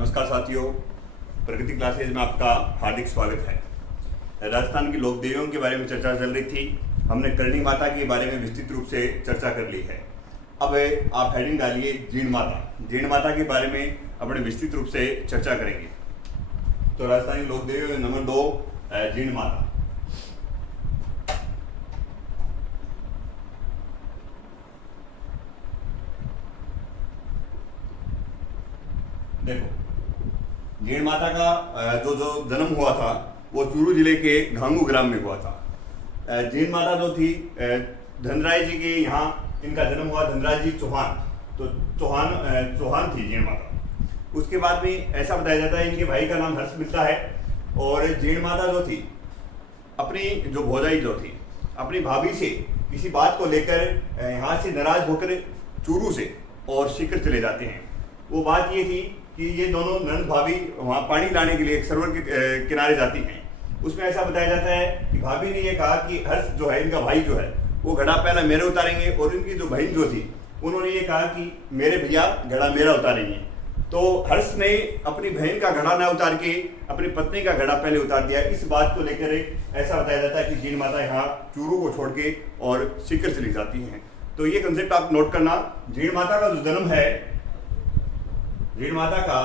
नमस्कार साथियों, प्रगति क्लासेज में आपका हार्दिक स्वागत है। राजस्थान की लोक देवियों के बारे में चर्चा चल रही थी। हमने करणी माता के बारे में विस्तृत रूप से चर्चा कर ली है। अब आप हेडिंग डालिए जीण माता। जीण माता के बारे में अपने विस्तृत रूप से चर्चा करेंगे। तो राजस्थानी लोक देवियों नंबर 2 जीण माता। देखो, जीण माता का जो जन्म हुआ था वो चूरू जिले के घांगू ग्राम में हुआ था। जीण माता जो थी धनराय जी के यहाँ इनका जन्म हुआ। धनराज जी चौहान, तो चौहान थी जीण माता। उसके बाद में ऐसा बताया जाता है इनके भाई का नाम हर्ष मिलता है। और जीण माता जो थी अपनी जो भौजाई जो थी अपनी भाभी से किसी बात को लेकर यहाँ से नाराज होकर चूरू से और सीकर चले जाते हैं। वो बात ये थी कि ये दोनों नंद भाभी वहाँ पानी लाने के लिए एक सरोवर के किनारे जाती हैं। उसमें ऐसा बताया जाता है कि भाभी ने ये कहा कि हर्ष जो है इनका भाई जो है वो घड़ा पहले मेरे उतारेंगे, और इनकी जो बहन जो थी उन्होंने ये कहा कि मेरे भैया घड़ा मेरा उतारेंगे। तो हर्ष ने अपनी बहन का घड़ा ना उतार के अपनी पत्नी का घड़ा पहले उतार दिया। इस बात को लेकर ऐसा बताया जाता है कि जीण माता यहाँ चूरू को छोड़ के और सीकर चली जाती हैं। तो ये कंसेप्ट आप नोट करना। जीण माता का जो जन्म है, जीण माता का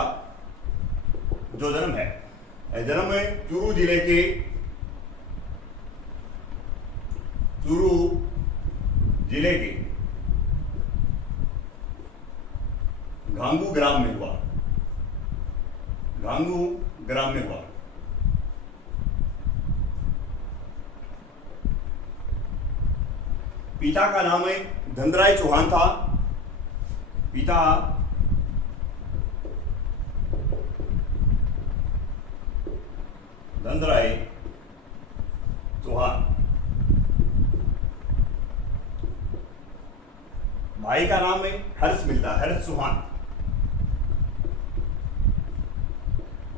जो जन्म है, जन्म चूरू जिले के घांगू ग्राम में हुआ। घांगू ग्राम में हुआ। पिता का नाम धनराय चौहान था। पिता धनराय चौहान। भाई का नाम हर्ष मिलता, हर्ष चौहान।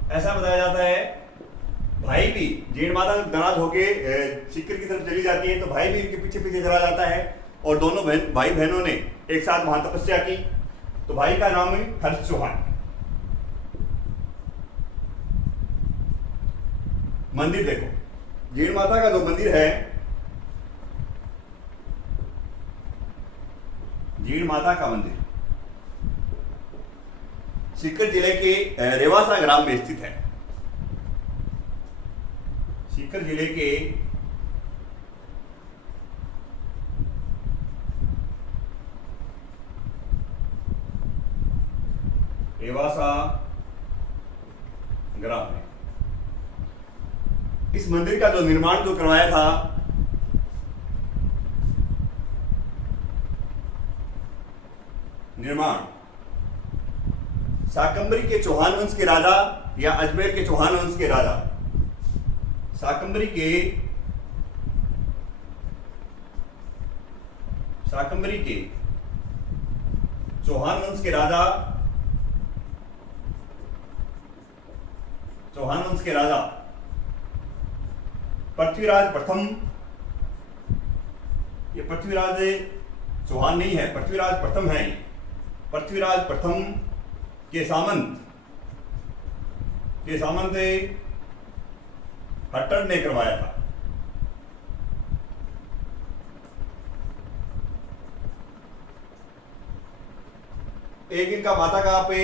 ऐसा बताया जाता है भाई भी, जीण माता नाराज होके सीकर की तरफ चली जाती है तो भाई भी इनके पीछे पीछे चला जाता है और दोनों भाई बहनों ने एक साथ वहां तपस्या की। तो भाई का नाम है हर्ष चौहान। मंदिर देखो, जीण माता का जो मंदिर है, जीण माता का मंदिर सीकर जिले के रेवासा ग्राम में स्थित है। सीकर जिले के रेवासा ग्राम में इस मंदिर का जो निर्माण जो करवाया था शाकंभरी के चौहान वंश के राजा या अजमेर के चौहान वंश के राजा, शाकंभरी के चौहान वंश के राजा पृथ्वीराज प्रथम, ये पृथ्वीराज चौहान नहीं है, पृथ्वीराज प्रथम है। पृथ्वीराज प्रथम के सामंत हट्टर ने करवाया था। एक इनका माता का पे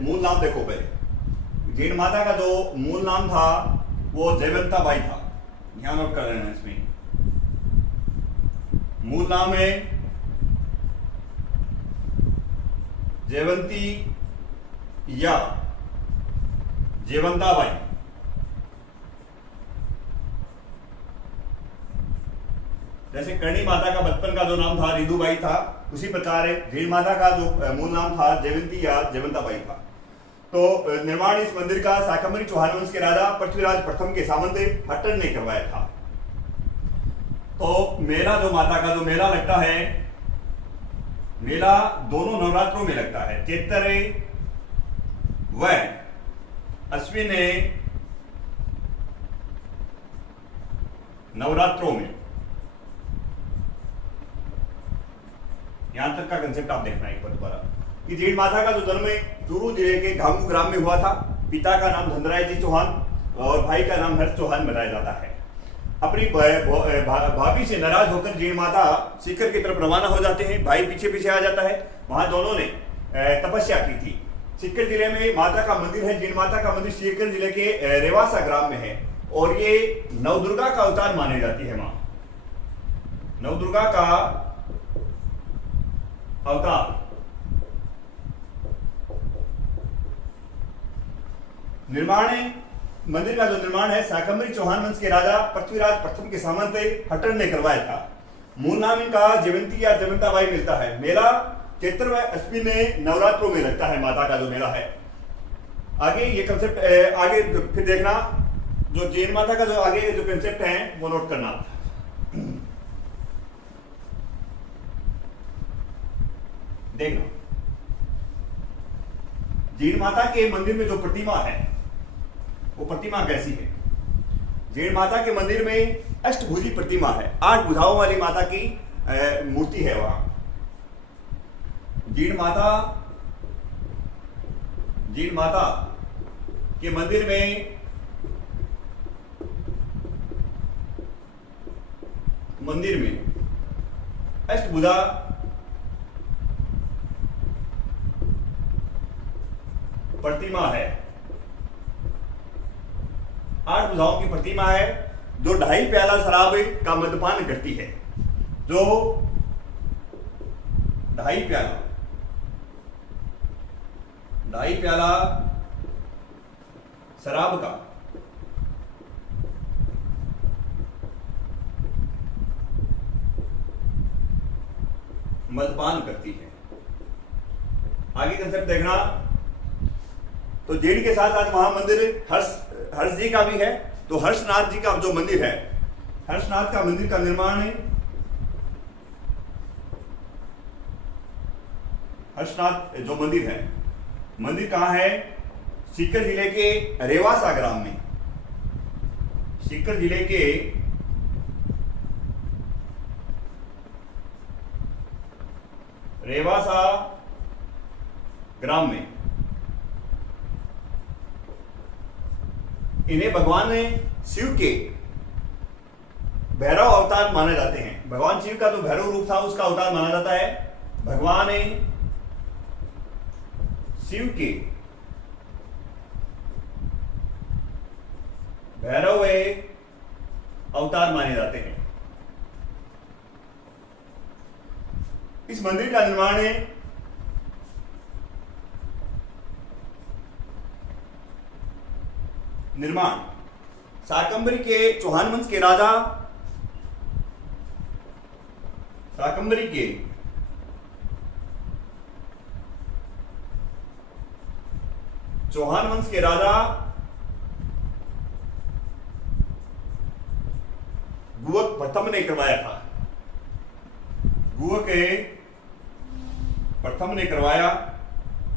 मूल नाम देखो। पहले जीण माता का जो मूल नाम था वो जयवंता बाई था। ध्यान नोट कर लेना। इसमें मूल नाम है जयवंती या जयवंता बाई। जैसे करणी माता का बचपन का जो नाम था रिदुबाई था, उसी प्रकार जीण माता का जो मूल नाम था जयवंती या जयवंता बाई था। तो निर्माण इस मंदिर का शाकंभरी चौहान वंश के राजा पृथ्वीराज प्रथम के सामंत हट्टर ने करवाया था। तो मेला जो माता का जो मेला लगता है, मेला दोनों नवरात्रों में लगता है, चैत्र व अश्विन नवरात्रों में। यहां तक का कंसेप्ट आप देखना एक बार दोबारा। कि जीण माता का जो जन्म है चूरू जिले के घांगू ग्राम में हुआ था। पिता का नाम धनराय जी चौहान और भाई का नाम हर्ष चौहान बताया जाता है। अपनी भाभी से नाराज होकर जीण माता सीकर की तरफ रवाना हो जाते हैं। भाई पीछे पीछे आ जाता है। वहां दोनों ने तपस्या की थी। सीकर जिले में माता का मंदिर है। जीण माता का मंदिर सीकर जिले के रेवासा ग्राम में है और ये नवदुर्गा का अवतार मानी जाती है। मां नवदुर्गा का अवतार। मंदिर का जो निर्माण है शाकंभरी चौहान वंश के राजा पृथ्वीराज प्रथम के सामंत हट्टर ने करवाया था। मूल नाम इनका जयंती या जयंताबाई मिलता है। मेला चैत्र व अश्विन में नवरात्रों में लगता है। माता का जो मेला है। आगे ये कंसेप्ट आगे फिर देखना, जो जैन माता का जो आगे जो कंसेप्ट है वो नोट करना। देखना, जैन माता के मंदिर में जो प्रतिमा है वो प्रतिमा कैसी है। जैन माता के मंदिर में अष्टभुजी प्रतिमा है। 8 भुजाओं वाली माता की मूर्ति है। वहां जैन माता के मंदिर में अष्टभुजा प्रतिमा है। 8 भुजाओं की प्रतिमा है जो 2.5 प्याला शराब का मद्यपान करती है। जो 2.5 प्याला शराब का मद्यपान करती है। आगे कंसेप्ट देखना, तो जैन के साथ साथ महामंदिर हर्ष जी का भी है। तो हर्षनाथ जी का जो मंदिर है, हर्षनाथ का मंदिर का निर्माण है। हर्षनाथ जो मंदिर है, मंदिर कहां है? सीकर जिले के रेवासा ग्राम में। सीकर जिले के रेवासा ग्राम में। इन्हें भगवान शिव के भैरव अवतार माने जाते हैं। भगवान शिव का जो भैरव रूप था उसका अवतार माना जाता है। भगवान शिव के भैरव अवतार माने जाते हैं। इस मंदिर का निर्माण शाकंभरी के चौहान वंश के राजा शाकंभरी के चौहान वंश के राजा गुवक प्रथम ने करवाया था। गुवक प्रथम ने करवाया।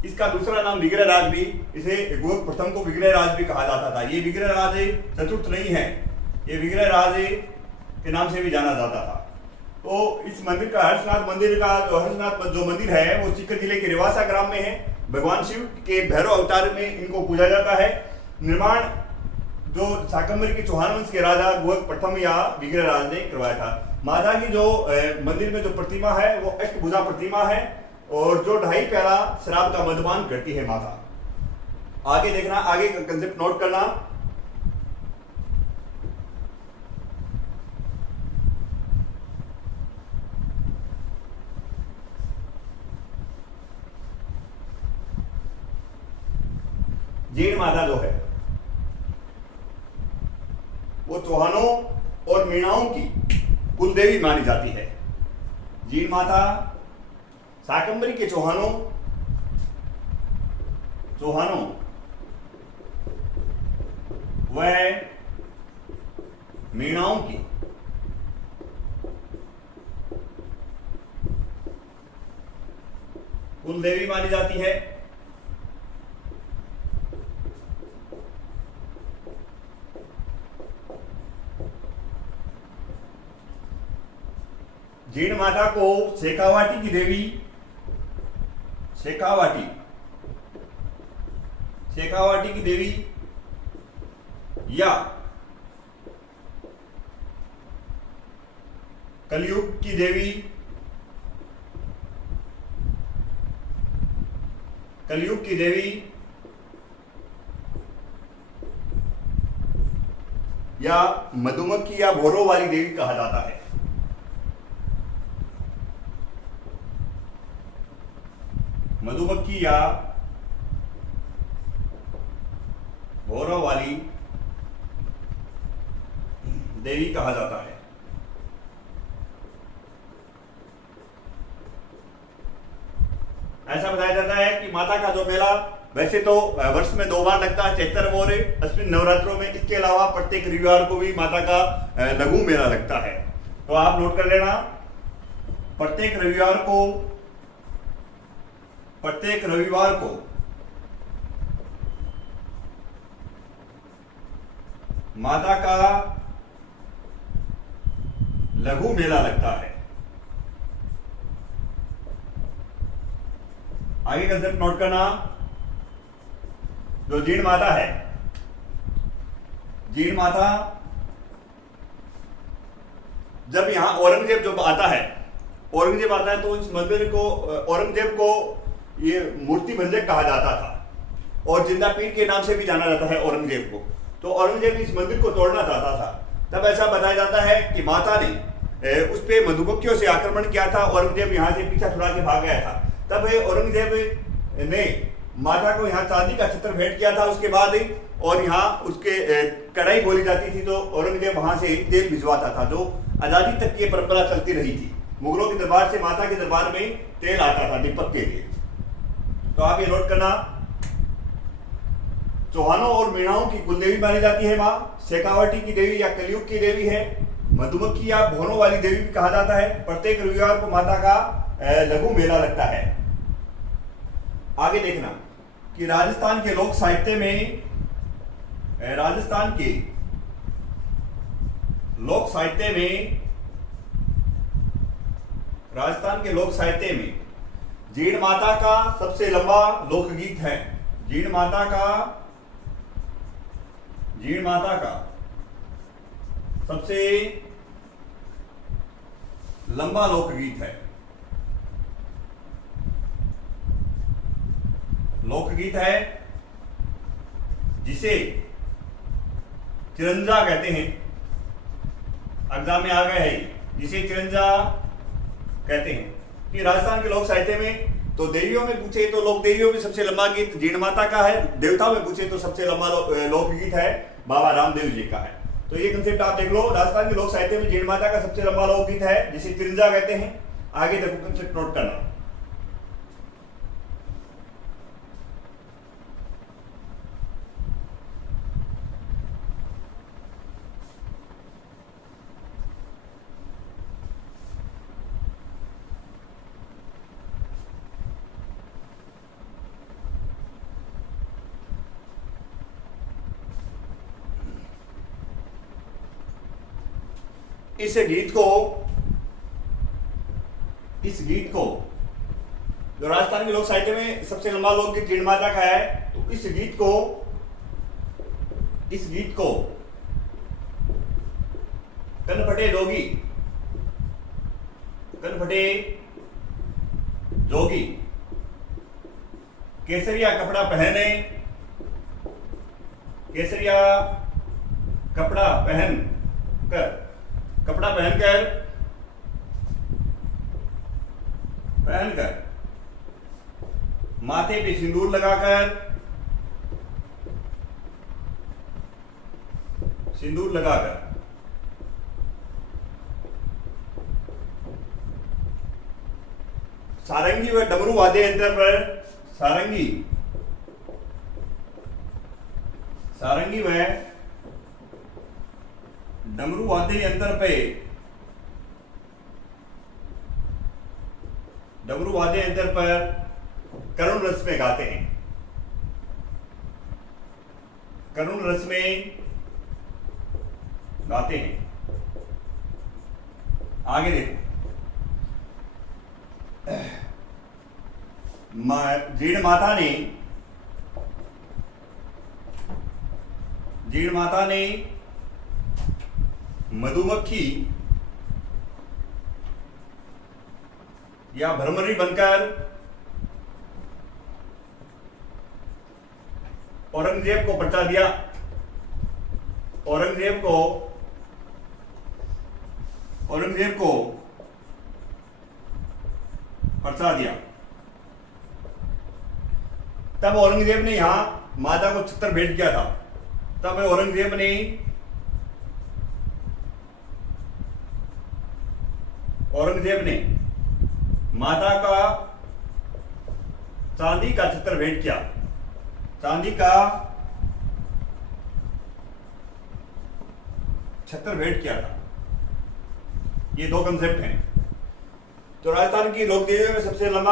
इसका दूसरा नाम विग्रहराज भी, इसे गुवक प्रथम को विग्रहराज भी कहा जाता था। ये विग्रहराज चतुर्थ नहीं है, ये विग्रहराज के नाम से भी जाना जाता था। तो इस मंदिर का हर्षनाथ जो मंदिर है वो सीकर जिले के रेवासा ग्राम में है। भगवान शिव के भैरव अवतार में इनको पूजा जाता है। निर्माण जो शाकंभरी के चौहान वंश के राजा गुवक प्रथम या विग्रहराज ने करवाया था। माता की जो मंदिर में जो प्रतिमा है वो अष्टभुजा प्रतिमा है और जो 2.5 प्याला शराब का मद्यपान करती है माता। आगे देखना, आगे का कंसेप्ट नोट करना। जैन माता जो है वो चौहानों और मीणाओं की कुलदेवी मानी जाती है। जैन माता शाकंभरी के चौहानों व मीणाओं की कुलदेवी मानी जाती है। जैन माता को शेखावाटी की देवी शेखावाटी, शेखावाटी की देवी या कलयुग की देवी, कलयुग की देवी या मधुमक्खी या भौरों वाली देवी कहा जाता है। मधुमक्खी या भौरों वाली देवी कहा जाता है। ऐसा बताया जाता है कि माता का जो मेला वैसे तो वर्ष में 2 बार लगता है, चैत्र और अश्विन नवरात्रों में। इसके अलावा प्रत्येक रविवार को भी माता का लघु मेला लगता है। तो आप नोट कर लेना, प्रत्येक रविवार को माता का लघु मेला लगता है। आगे कंसेप्ट नोट करना, जो जीण माता है, जीण माता जब यहां औरंगजेब जब आता है, औरंगजेब आता है तो इस मंदिर को, औरंगजेब को ये मूर्ति भंजक कहा जाता था और जिंदा पीर के नाम से भी जाना जाता है औरंगजेब को। तो औरंगजेब इस मंदिर को तोड़ना चाहता था। तब ऐसा बताया जाता है कि माता ने उस पे मधुमक्खियों से आक्रमण किया था। औरंगजेब यहां से पीछा छुड़ा के भाग गया था। तब औरंगजेब ने माता को यहाँ चांदी का छत्र भेंट किया था उसके बाद, और यहाँ उसके कढ़ाई बोली जाती थी तो औरंगजेब वहां से तेल भिजवाता था, जो आजादी तक की परंपरा चलती रही थी। मुगलों के दरबार से माता के दरबार में तेल आता था दीपक के लिए। तो आप ये नोट करना, चौहानों और मीणाओं की कुलदेवी मानी जाती है माँ। शेखावाटी की देवी या कलयुग की देवी है। मधुमक्खी या भौरों वाली देवी भी कहा जाता है। प्रत्येक रविवार को माता का लघु मेला लगता है। आगे देखना कि राजस्थान के लोक साहित्य में, राजस्थान के लोक साहित्य में, राजस्थान के लोक साहित्य में जीण माता का सबसे लंबा लोकगीत है। जीण माता का सबसे लंबा लोकगीत है। लोकगीत है जिसे चिरंजा कहते हैं। एग्जाम में आ गया है, जिसे चिरंजा कहते हैं। कि राजस्थान के लोक साहित्य में तो देवियों में पूछे तो लोक देवियों में सबसे लंबा गीत जीण माता का है। देवताओं में पूछे तो सबसे लंबा लोकगीत है बाबा रामदेव जी का है। तो ये कंसेप्ट आप देख लो, राजस्थान के लोक साहित्य में जीण माता का सबसे लंबा लोकगीत है जिसे चिरंजा कहते हैं। आगे देखो, कंसेप्ट नोट करना। इस गीत को जो राजस्थान के लोक साहित्य में सबसे लंबा लोकगीत जीण माता का है, तो इस गीत को कनफटे जोगी केसरिया कपड़ा पहनकर माथे पे सिंदूर लगाकर सारंगी व डमरू वाद्य यंत्र पर सारंगी व डमरू वाद्य यंत्र पर करुण रस में गाते हैं। आगे देखो, जीण माता ने मधुमक्खी या भ्रमरी बनकर औरंगजेब को परचा दिया। औरंगजेब को परचा दिया। तब औरंगजेब ने यहां माता को छत्र भेंट किया था। तब औरंगजेब ने माता का चांदी का छत्र भेंट किया। चांदी का छत्र भेंट किया था। ये दो कंसेप्ट हैं। तो राजस्थान की लोकदेवियों में सबसे लंबा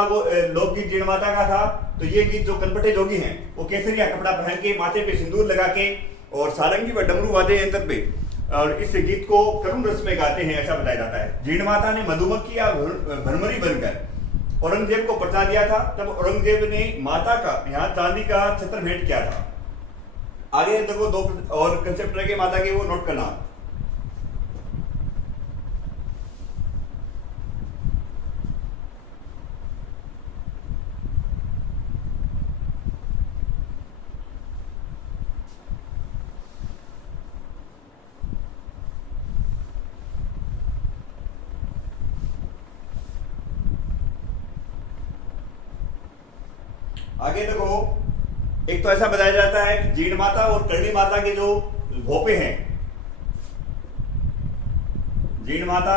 लोकगीत जीण माता का था। तो ये गीत जो कनपटे जोगी हैं वो केसरिया कपड़ा पहन के माथे पे सिंदूर लगा के और सारंगी व डमरू वाद्य यंत्र पे और इस गीत को करुण रस में गाते हैं, ऐसा बताया जाता है। जीण माता ने मधुमक्खी या भ्रमरी बनकर औरंगजेब को परचा दिया था। तब औरंगजेब ने माता का यहाँ चांदी का छत्र भेंट किया था। आगे देखो दो और कंसेप्ट रह गए माता के, वो नोट करना। आगे देखो, एक तो ऐसा बताया जाता है कि जीण माता और करणी माता के जो भोपे हैं, जीण माता,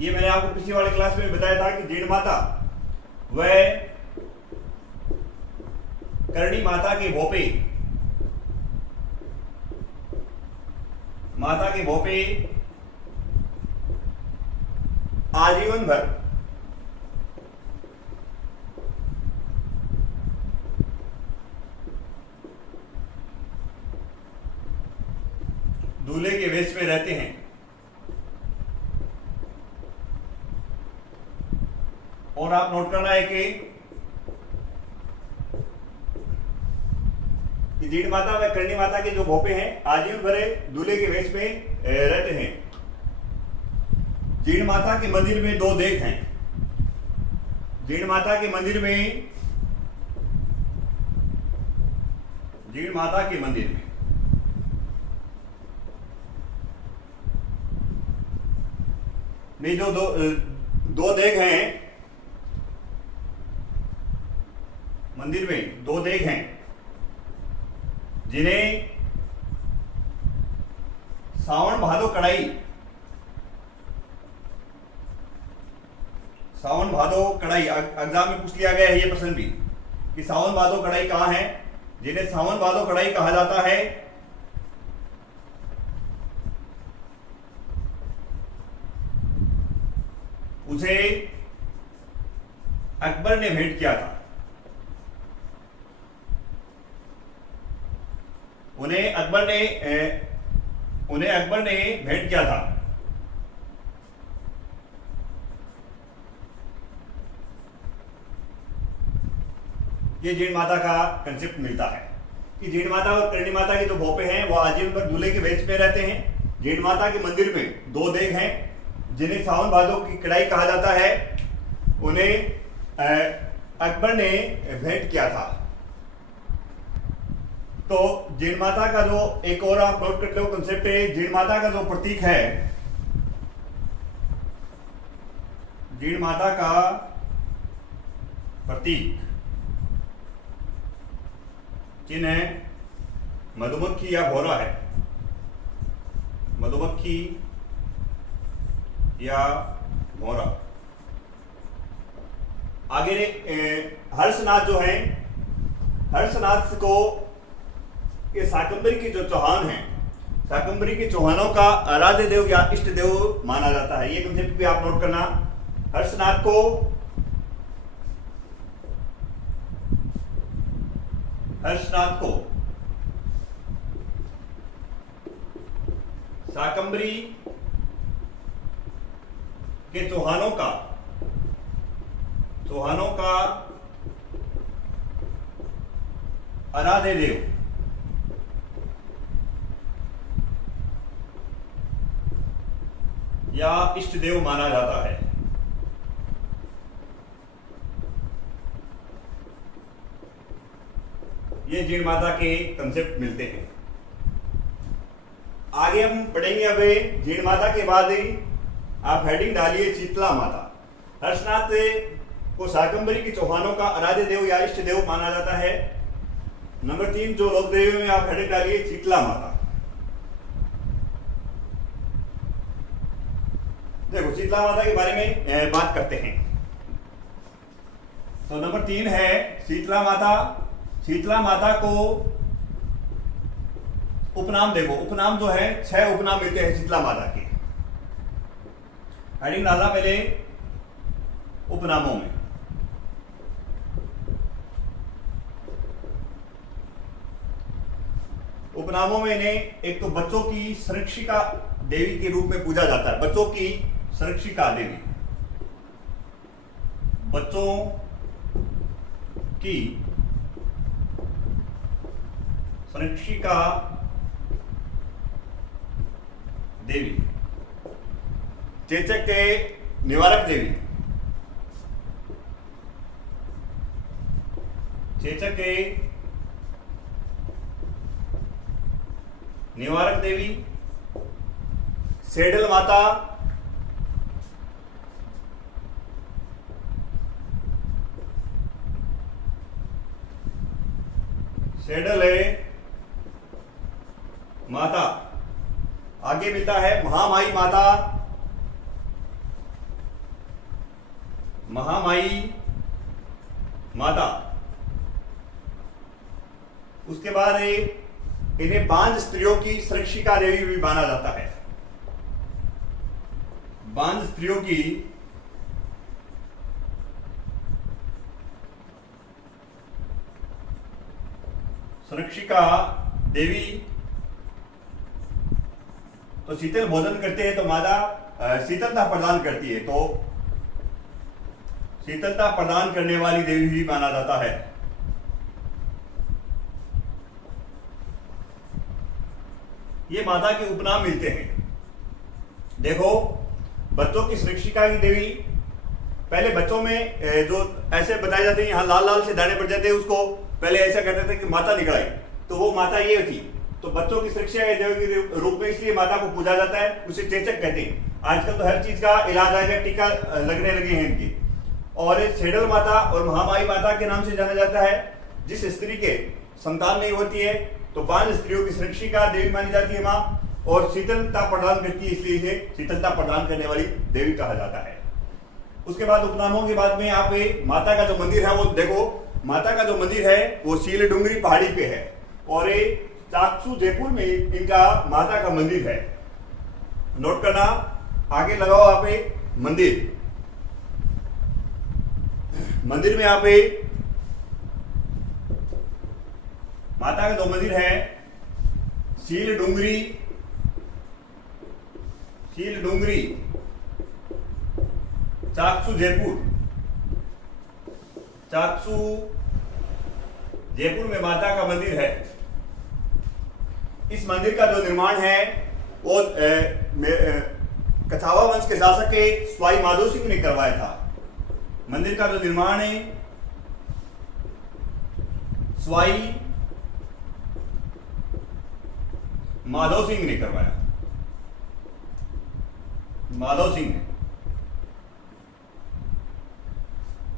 ये मैंने आपको पिछली वाले क्लास में बताया था कि जीण माता व करणी माता के भोपे आजीवन भर दूल्हे के वेश में रहते हैं। और आप नोट करना है कि जीण माता व करणी माता के जो भोपे हैं आजीवन भरे दूल्हे के वेश में रहते हैं। जीण माता के मंदिर में दो देख हैं। जीण माता के मंदिर में जो दो देख हैं, मंदिर में दो देख हैं जिन्हें सावन भादो कढ़ाई एग्जाम में पूछ लिया गया है ये प्रश्न भी कि सावन भादो कढ़ाई कहां है। जिन्हें सावन भादो कढ़ाई कहा जाता है उसे अकबर ने भेंट किया था। उन्हें अकबर ने भेंट किया था। ये जीण माता का कंसेप्ट मिलता है कि जीण माता और करणी माता के जो भोपे हैं वो आजीवन भर दूल्हे के वेश में रहते हैं। जीण माता के मंदिर में दो देव हैं जिन्हें सावन भादो की कढ़ाई कहा जाता है। उन्हें अकबर ने भेंट किया था। तो जीण माता का जो एक और आप नोट करते हो कंसेप्ट है, जीण माता का जो प्रतीक है, जीण माता का प्रतीक चिन्ह है मधुमक्खी या भौरा है। मधुमक्खी या भौरा। आगे हर्षनाथ जो है, हर्षनाथ को ये शाकंभरी के जो चौहान हैं, शाकंभरी के चौहानों का आराध्य देव या इष्ट देव माना जाता है। ये कंसेप्ट भी आप नोट करना। हर्षनाथ को शाकंभरी के चौहानों चौहानों का आराध्य देव या इष्ट देव माना जाता है। ये जीण माता के कंसेप्ट मिलते हैं। आगे हम पढ़ेंगे। अब जीण माता के बाद ही आप हेडिंग डालिए शीतला माता। हर्षनाथ को शाकंभरी के चौहानों का आराध्य देव या इष्ट देव माना जाता है। नंबर 3 जो लोक देवी में आप हेडिंग डालिए शीतला माता। देखो शीतला माता के बारे में बात करते हैं। तो नंबर 3 है शीतला माता। शीतला माता को उपनाम देखो, उपनाम जो है 6 उपनाम मिलते हैं शीतला माता के। हेडिंग डालना पहले उपनामों में। उपनामों में इन्हें एक तो बच्चों की संरक्षिका देवी के रूप में पूजा जाता है। बच्चों की संरक्षिका देवी, बच्चों की संरक्षिका देवी, चेचक के निवारक देवी, चेचक के निवारक देवी, सेडल माता, सेडल है माता। आगे मिलता है महामाई माता, महामाई माता। उसके बाद इन्हें बांझ स्त्रियों की संरक्षिका देवी भी माना जाता है। बांझ स्त्रियों की संरक्षिका देवी। तो शीतल भोजन करते हैं तो माता शीतलता प्रदान करती है, तो शीतलता प्रदान करने वाली देवी भी माना जाता है। ये माता के उपनाम मिलते हैं। देखो बच्चों की संरक्षिका की देवी, पहले बच्चों में जो ऐसे बताए जाते हैं, यहाँ लाल लाल से दाने पड़ जाते हैं, उसको पहले ऐसा कहते थे कि माता निकल आई, तो वो माता ये थी। तो बच्चों की सुरक्षा के देवी के रूप में इसलिए माता को पूजा जाता है, उसे चेचक कहते हैं। आजकल तो हर चीज का इलाज आएगा, टीका लगने लगे हैं इनकी। और सेडल माता और महामाई माता के नाम से जाना जाता है। जिस स्त्री के संतान नहीं होती है तो बांझ स्त्रियों की संरक्षिका देवी मानी जाती है माँ, और शीतलता प्रदान करती है, इसलिए इसे शीतलता प्रदान करने वाली देवी कहा जाता है। उसके बाद उपनामों के बाद में आप माता का जो मंदिर है वो देखो। माता का जो मंदिर है वो सीलडुंगरी पहाड़ी पे है, और चाकसू जयपुर में इनका माता का मंदिर है। नोट करना, आगे लगाओ आप मंदिर। मंदिर में आप माता का जो मंदिर है सीलडुंगरी, सीलडुंगरी चाकसू जयपुर, चाकसू जयपुर में माता का मंदिर है। इस मंदिर का जो निर्माण है वो कछावा वंश के शासक के स्वाई माधो सिंह ने करवाया था। मंदिर का जो निर्माण है स्वाई माधव सिंह ने करवाया, माधव सिंह ने।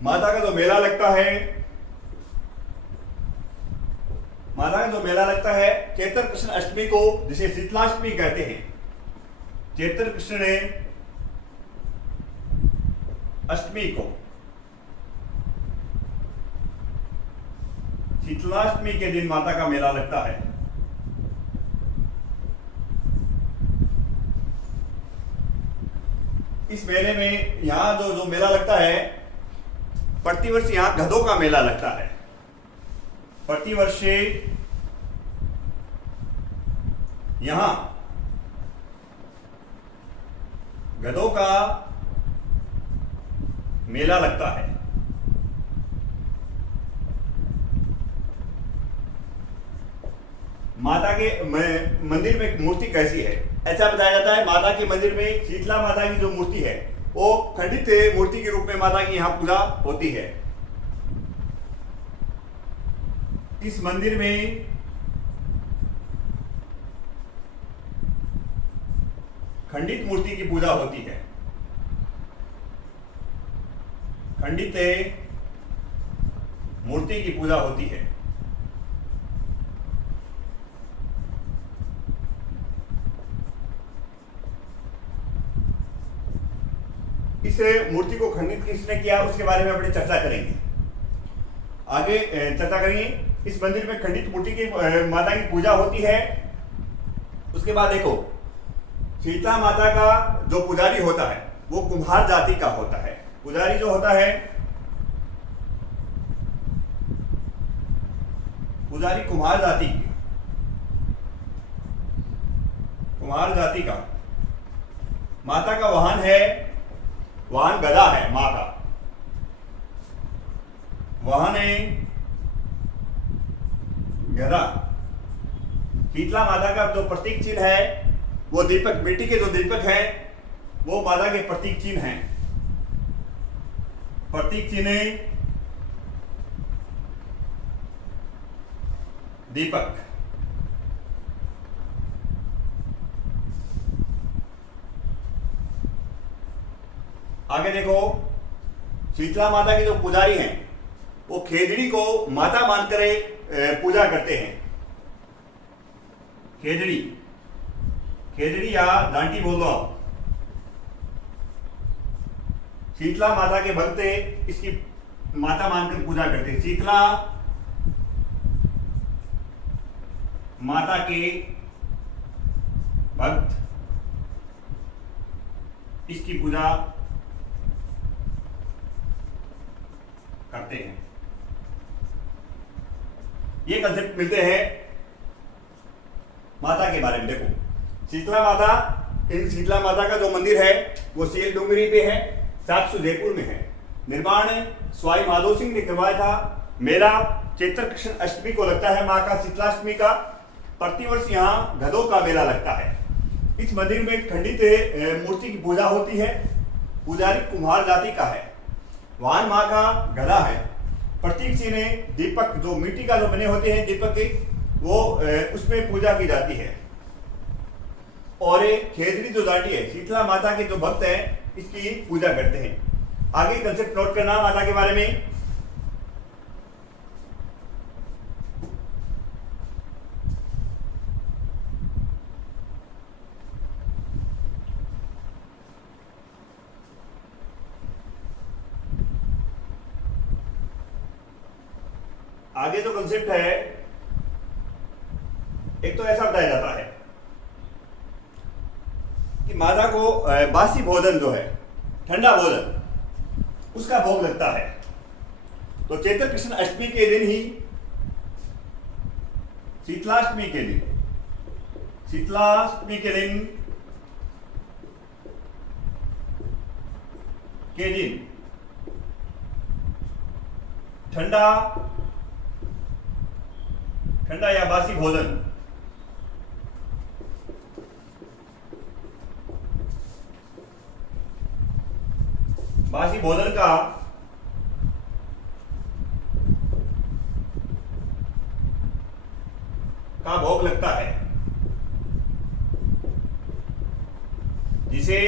माता का जो मेला लगता है, माता का जो मेला लगता है चैत्र कृष्ण अष्टमी को, जिसे शीतलाष्टमी कहते हैं। चैत्र कृष्ण अष्टमी को, शीतलाष्टमी के दिन माता का मेला लगता है। इस मेले में यहां जो मेला लगता है, प्रतिवर्ष यहां गधों का मेला लगता है। प्रतिवर्ष यहां गधों का मेला लगता है। माता के मंदिर में मूर्ति कैसी है। ऐसा बताया जाता है माता के मंदिर में शीतला माता की जो मूर्ति है वो खंडित मूर्ति के रूप में माता की यहाँ पूजा होती है। इस मंदिर में खंडित मूर्ति की पूजा होती है। खंडित मूर्ति की पूजा होती है। इस मूर्ति को खंडित किसने किया उसके बारे में अपनी चर्चा करेंगे, आगे चर्चा करेंगे। इस मंदिर में खंडित मूर्ति की माता की पूजा होती है। उसके बाद देखो शीतला माता का जो पुजारी होता है वो कुम्हार जाति का होता है। पुजारी जो होता है, पुजारी कुम्हार जाति का। माता का वाहन है, वाहन गदा है। मां का वाहन है गदा। शीतला माता का जो प्रतीक चिन्ह है वो दीपक, मिट्टी के जो दीपक है वो माता के प्रतीक चिन्ह हैं। प्रतीक चिन्ह दीपक। आगे देखो शीतला माता के जो पुजारी हैं वो खेजड़ी को माता मानकर पूजा करते हैं। खेजड़ी या डांटी बोल दो आप। शीतला माता के भक्त इसकी माता मानकर पूजा करते हैं। शीतला माता के भक्त इसकी पूजा करते हैं। ये कंसेप्ट मिलते हैं माता के बारे में। देखो शीतला माता, इन शीतला माता का जो मंदिर है वो सेल डूंगरी पे है, 700 जयपुर में है। निर्माण स्वामी माधव सिंह ने करवाया था। मेला चैत्र कृष्ण अष्टमी को लगता है, माँ का शीतलाष्टमी का। प्रतिवर्ष यहाँ गधों का मेला लगता है। इस मंदिर में खंडित मूर्ति की पूजा होती है। पुजारी कुम्हार जाति का है। वाहन माँ का गदा है। प्रतीक चिन्ह दीपक, जो मिट्टी का जो बने होते हैं दीपक के, वो उसमें पूजा की जाती है। और खेजड़ी जो दाटी है, शीतला माता के जो भक्त हैं इसकी पूजा करते हैं। आगे कंसेप्ट नोट करना माता के बारे में। आगे जो कंसेप्ट है, एक तो ऐसा बताया जाता है कि माता को बासी भोजन जो है, ठंडा भोजन, उसका भोग लगता है। तो चैत्र कृष्ण अष्टमी के दिन ही, शीतलाष्टमी के दिन ठंडा या बासी भोजन का भोग लगता है, जिसे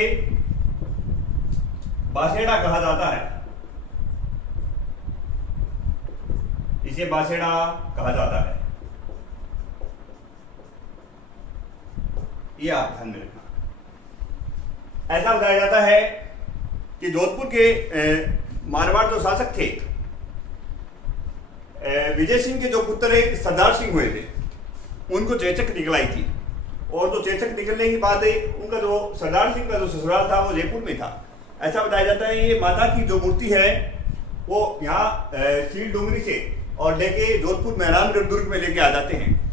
बासेड़ा कहा जाता है। इसे बासेड़ा कहा जाता है। ये आप ध्यान में रखना। ऐसा बताया जाता है कि जोधपुर के मारवाड़ जो शासक थे, विजय सिंह के जो पुत्र एक सरदार सिंह हुए थे, उनको चेचक निकलाई थी। और जो चेचक निकलने की बात है, उनका जो सरदार सिंह का जो ससुराल था वो जयपुर में था। ऐसा बताया जाता है ये माता की जो मूर्ति है वो यहाँ सील डूंगरी से और लेके जोधपुर मेहरानगढ़ दुर्ग में लेके आ जाते हैं।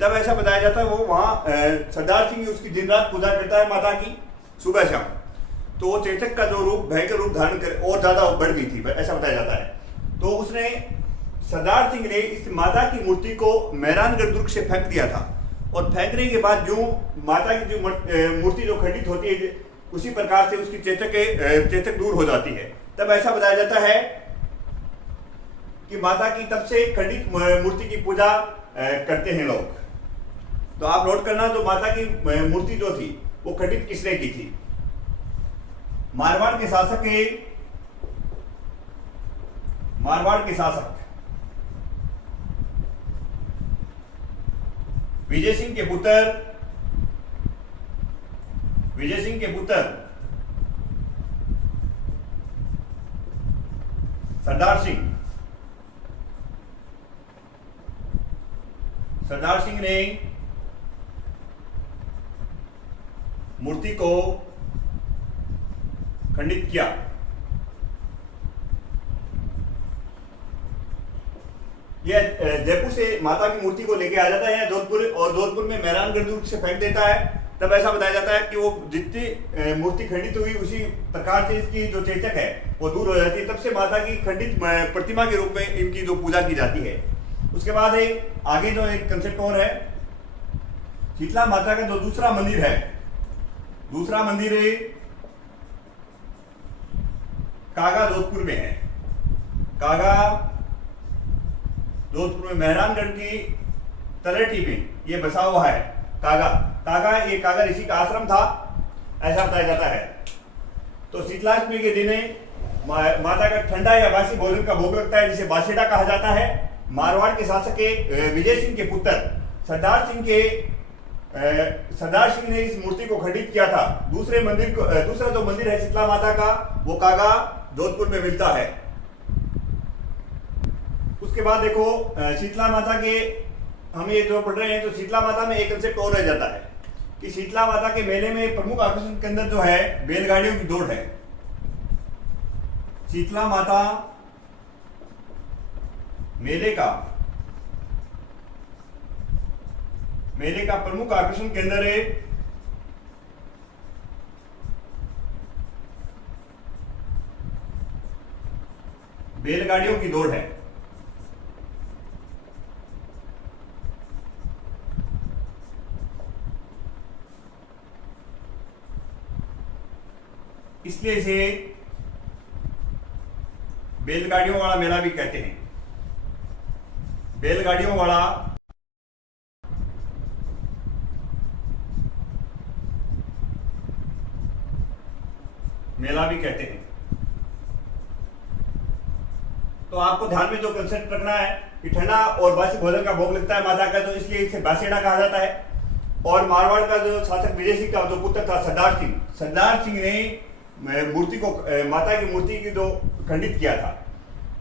तब ऐसा बताया जाता है वो वहाँ सरदार सिंह उसकी दिन रात पूजा करता है माता की, सुबह शाम। तो वो चेचक का जो रूप, भयंकर रूप धारण कर और ज़्यादा बढ़ गई थी, ऐसा बताया जाता है। तो उसने, सरदार सिंह ने इस माता की मूर्ति को मेहरानगढ़ दुर्ग से फेंक दिया था। और फेंकने के बाद जो माता की जो मूर्ति जो खंडित होती है उसी प्रकार से उसकी चेतक दूर हो जाती है। तब ऐसा बताया जाता है कि माता की तब से खंडित मूर्ति की पूजा करते हैं लोग। तो आप नोट करना, जो माता की मूर्ति जो थी वो खंडित किसने की थी? मारवाड़ के शासक विजय सिंह के पुत्र सरदार सिंह ने मूर्ति को खंडित किया। यह जयपुर से माता की मूर्ति को लेके आ जाता है जोधपुर, और जोधपुर में मेहरानगढ़ दुर्ग से फेंक देता है। तब ऐसा बताया जाता है कि वो जितनी मूर्ति खंडित हुई उसी प्रकार से इसकी जो चेचक है वो दूर हो जाती है। तब से माता की खंडित प्रतिमा के रूप में इनकी जो पूजा की जाती है। उसके बाद आगे जो एक कंसेप्ट और है, शीतला माता का जो दूसरा मंदिर है कागा जोधपुर में है। कागा जोधपुर में मेहरानगढ़ की तलेटी में ये बसा हुआ है। कागा ये कागा ऋषि का आश्रम था, ऐसा बताया जाता है। तो शीतलाष्टमी के दिन माता का ठंडा या बासी भोजन का भोग लगता है, जिसे बासेड़ा कहा जाता है। मारवाड़ के शासक विजय सिंह के पुत्र सरदार सिंह ने इस मूर्ति को खंडित किया था। दूसरा जो मंदिर है शीतला माता का, वो कागा जोधपुर में मिलता है। उसके बाद देखो शीतला माता के हम ये जो पढ़ रहे हैं, तो शीतला माता में एक कंसेप्ट और रह जाता है कि शीतला माता के मेले में प्रमुख आकर्षण के अंदर जो है बैलगाड़ियों की दौड़ है। शीतला माता मेले का प्रमुख आकर्षण केंद्र है बैलगाड़ियों की दौड़ है। इसलिए इसे बैलगाड़ियों वाला मेला भी कहते हैं। बैलगाड़ियों वाला मेला भी कहते हैं। तो आपको ध्यान में जो कंसेप्ट रखना है कि ठंडा और बासी भोजन का भोग लगता है माता का, तो इसलिए इसे बासेड़ा कहा जाता है। और मारवाड़ का जो शासक विजय सिंह का जो पुत्र था सरदार सिंह ने मूर्ति को माता की मूर्ति की जो खंडित किया था।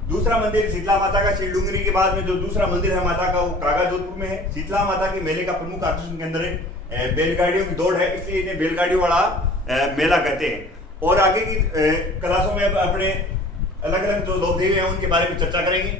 दूसरा मंदिर शीतला माता का सिलडुंगरी के बाद में जो दूसरा मंदिर है माता का, वो कागा जोधपुर में है। शीतला माता के मेले का प्रमुख आकर्षण के अंदर बैलगाड़ियों की दौड़ है, इसलिए इन्हें बैलगाड़ियों वाला मेला कहते हैं। और आगे की क्लासों में अपने अलग अलग जो लोक देवी हैं उनके बारे में चर्चा करेंगे।